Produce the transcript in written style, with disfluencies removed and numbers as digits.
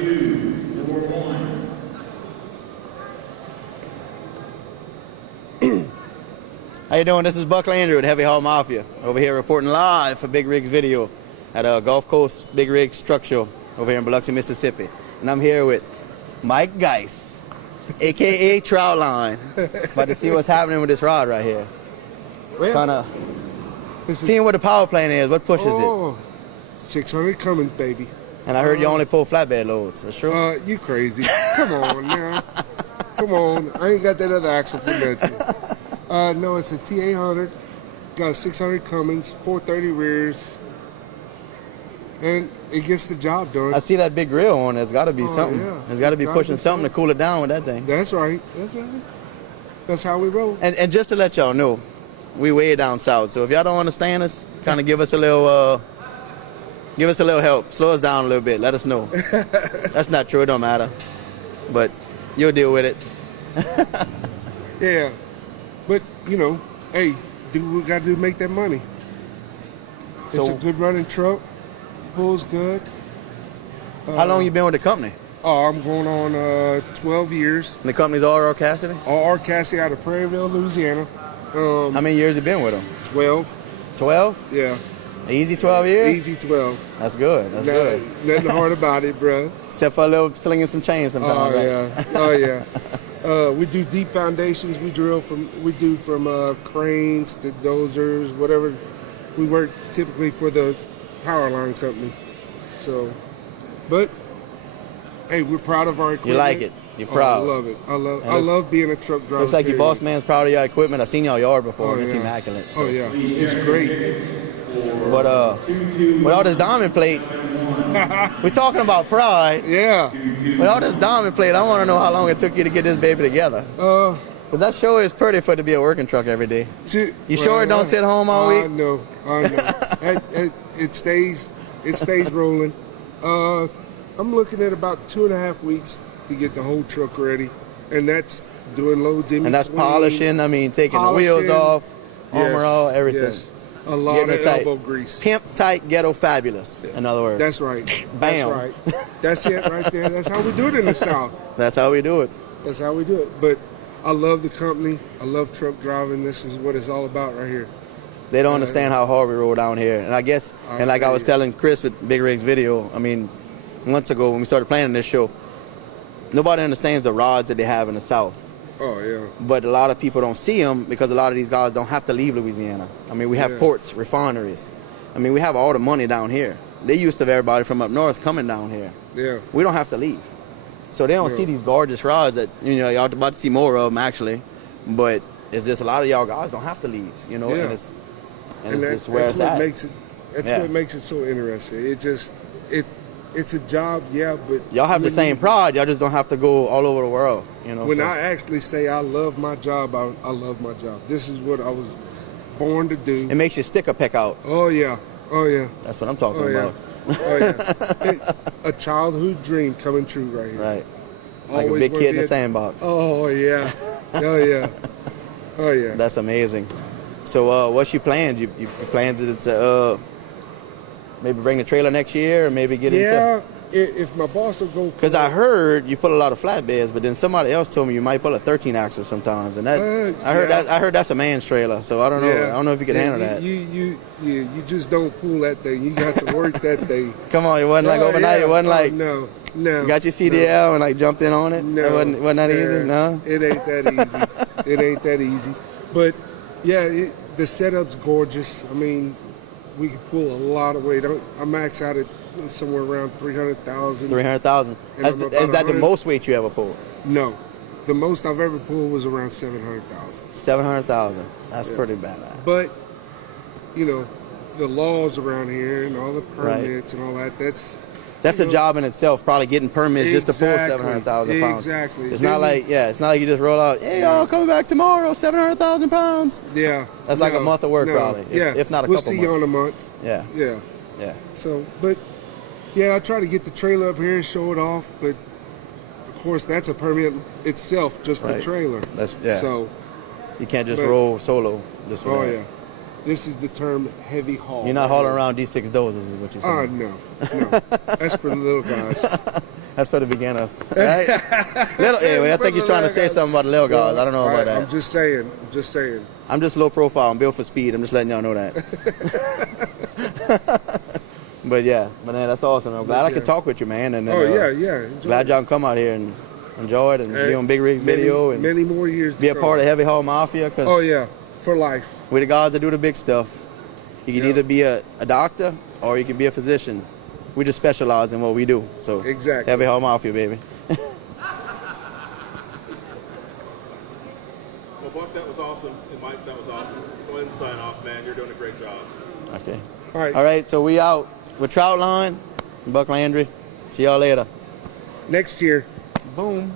241. How you doing? This is Buck Landry with Heavy Haul Mafia. Over here reporting live for Big Rigs Video at a Gulf Coast Big Rigs Truck Show over here in Biloxi, Mississippi. And I'm here with Mike Grice, a.k.a. Troutline. About to see what's happening with this rod right here. Well, Kind of seeing what the power plant is. What pushes it? 600 Cummins, baby. And I heard you only pull flatbed loads. That's true? You crazy. Come on now. Come on. I ain't got that other axle for nothing. No, it's a T800. Got a 600 Cummins, 430 rears. And it gets the job done. I see that big grill on it. It's got to be something. Yeah. It's got to be pushing something to cool it down with that thing. That's right. That's right. That's how we roll. And just to let y'all know, we way down south. So if y'all don't understand us, kind of give us a little help. Slow us down a little bit. Let us know. That's not true. It don't matter. But you'll deal with it. Yeah. But, you know, hey, do what we got to do to make that money. It's a good running truck. Pulls good. How long you been with the company? Oh, I'm going on 12 years. And the company's R.R. Cassidy? R.R. Cassidy out of Prairieville, Louisiana. How many years you been with them? 12. 12? Yeah. Easy 12 years? Easy 12. That's good. That's good. Nothing hard about it, bro. Except for a little slinging some chains sometimes. Oh, right? yeah. Oh, yeah. We do deep foundations. We do from cranes to dozers, whatever. We work typically for the power line company. So, but hey, we're proud of our equipment. You like it? You're proud? I love it. I love being a truck driver. Looks like your boss man's proud of your equipment. I've seen y'all yard before. Oh, It's yeah. immaculate. So. Oh yeah, it's great. But with all this diamond plate, we're talking about pride. Yeah. With all this diamond plate, I want to know how long it took you to get this baby together. Because that sure is pretty for it to be a working truck every day. You sure it don't sit home all week? I know. It stays rolling. I'm looking at about 2.5 weeks to get the whole truck ready, and that's doing loads in And that's between. polishing. I mean, taking the wheels off, armor off, everything. Yes. A lot of elbow grease. Pimp tight, ghetto fabulous. In other words. That's right. Bam. That's right. That's it right there. That's how we do it in the South. That's how we do it. That's how we do it. But I love the company. I love truck driving. This is what it's all about right here. They don't understand how hard we roll down here. And I guess, and like I was telling Chris with Big Rigs Video, I mean, months ago when we started planning this show, nobody understands the rods that they have in the South. Oh, yeah. But a lot of people don't see them because a lot of these guys don't have to leave Louisiana. I mean, we have ports, refineries. I mean, we have all the money down here. They used to have everybody from up north coming down here. Yeah. We don't have to leave. So they don't see these gorgeous rods that, you know, y'all about to see more of them actually. But it's just a lot of y'all guys don't have to leave, you know, Yeah. and it's where it's at. That's what makes it so interesting. It's a job, yeah, but y'all have the same pride. Y'all just don't have to go all over the world, you know. When I actually say I love my job, I love my job. This is what I was born to do. It makes your sticker peck out. Oh yeah, oh yeah. That's what I'm talking about. Oh yeah. A childhood dream coming true right here. Right. Like always a big kid in the sandbox. Oh yeah. Oh yeah. Oh yeah. That's amazing. So what's your plans? You plans to maybe bring the trailer next year, or maybe get into... if my boss will go... Because I heard you put a lot of flatbeds, but then somebody else told me you might put a 13 axle sometimes, and that I heard that's a man's trailer, so I don't know. I don't know if you can handle that. You just don't pull that thing. You got to work that thing. Come on, it wasn't like overnight. Yeah. It wasn't like no. You got your CDL and like jumped in on it. No, it wasn't that easy. No, it ain't that easy. It ain't that easy. But yeah, the setup's gorgeous. I mean, we can pull a lot of weight. I max out at somewhere around 300,000. 300,000. Is that the most weight you ever pulled? No. The most I've ever pulled was around 700,000. 700,000. That's pretty badass. But, you know, the laws around here and all the permits and all that, that's a job in itself, probably getting permits just to pull 700,000 pounds. Exactly. It's not like you just roll out, hey, y'all coming back tomorrow, 700,000 pounds. Yeah. That's like a month of work probably, if not a couple months. We'll see you in a month. Yeah. Yeah. Yeah. So, but, yeah, I try to get the trailer up here and show it off, but, of course, that's a permit itself, just the trailer. So you can't just roll solo. Yeah. This is the term heavy haul. You're not hauling around D6 dozers is what you're saying. No. That's for the little guys. That's for the beginners. Right? Anyway, I think you're trying to say something about the little guys. I don't know about that. I'm just saying. I'm just low profile. I'm built for speed. I'm just letting y'all know that. But that's awesome. I'm glad I could talk with you, man. And Enjoy glad y'all can come out here and enjoy it and be on Big Rig's video and many more years. Be a part of Heavy Haul Mafia. Cause for life. We're the guys that do the big stuff. You can either be a doctor or you can be a physician. We just specialize in what we do. So exactly. Heavy Haul Mafia, baby. Well, Buck, that was awesome. And Mike, that was awesome. Go ahead and sign off, man. You're doing a great job. Okay. All right. All right, so we out with Troutline and Buck Landry. See y'all later. Next year. Boom.